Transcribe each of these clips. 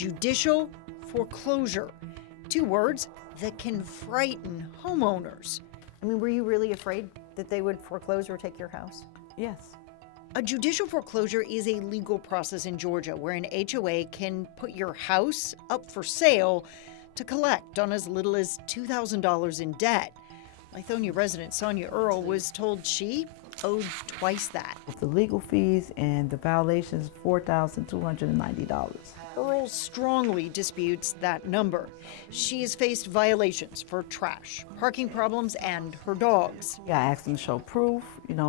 judicial foreclosure. Two words that can frighten homeowners. I mean, were you really afraid that they would foreclose or take your house? Yes. A judicial foreclosure is a legal process in Georgia where an HOA can put your house up for sale to collect on as little as $2,000 in debt. Lithonia resident Sonia Earle was told she owed twice that. The legal fees and the violations, $4,290. Earle strongly disputes that number. She has faced violations for trash, parking problems, and her dogs. I asked them to show proof,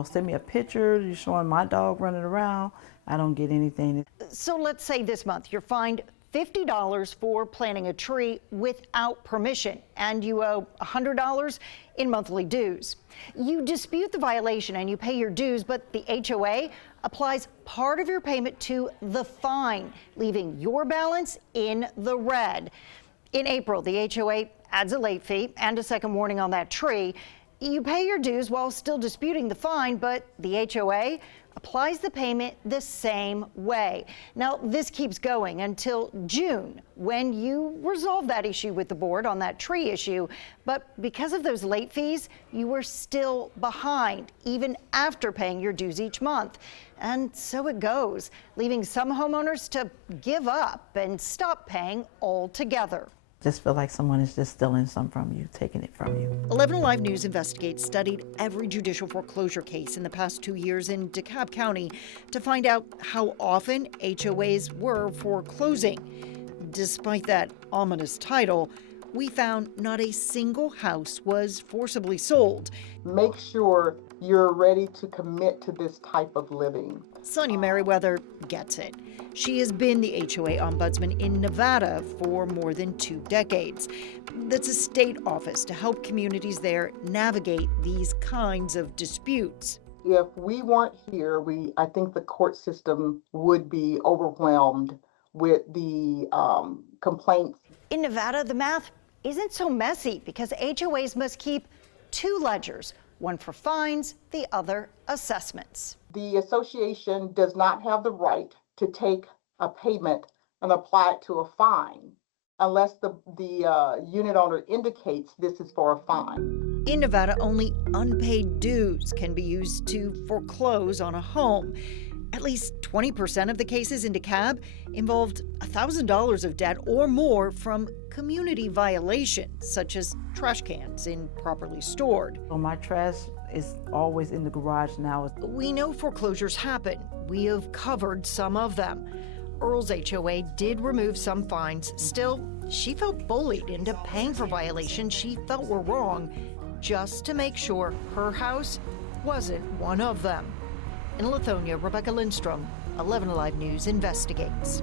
send me a picture, you're showing my dog running around. I don't get anything. So let's say this month you're fined $50 for planting a tree without permission, and you owe $100 in monthly dues. You dispute the violation and you pay your dues, but the HOA applies part of your payment to the fine, leaving your balance in the red. In April, the HOA adds a late fee and a second warning on that tree. You pay your dues while still disputing the fine, but the HOA applies the payment the same way. Now, this keeps going until June, when you resolve that issue with the board on that tree issue. But because of those late fees, you were still behind, even after paying your dues each month. And so it goes, leaving some homeowners to give up and stop paying altogether. Just feel like someone is just stealing some from you, taking it from you. 11 Alive News Investigates studied every judicial foreclosure case in the past 2 years in DeKalb County to find out how often HOAs were foreclosing. Despite that ominous title, we found not a single house was forcibly sold. Make sure you're ready to commit to this type of living. Sonia Merriweather gets it. She has been the HOA ombudsman in Nevada for more than 2 decades. That's a state office to help communities there navigate these kinds of disputes. If we weren't here, I think the court system would be overwhelmed with the complaints. In Nevada, the math isn't so messy because HOAs must keep 2 ledgers, one for fines, the other assessments. The association does not have the right to take a payment and apply it to a fine unless the unit owner indicates this is for a fine. In Nevada, only unpaid dues can be used to foreclose on a home. At least 20% of the cases in DeKalb involved $1,000 of debt or more from community violations, such as trash cans improperly stored. So my trash is always in the garage now. We know foreclosures happen. We have covered some of them. Earle's HOA did remove some fines. Still, she felt bullied into paying for violations she felt were wrong, just to make sure her house wasn't one of them. In Lithonia, Rebecca Lindstrom, 11 Alive News investigates.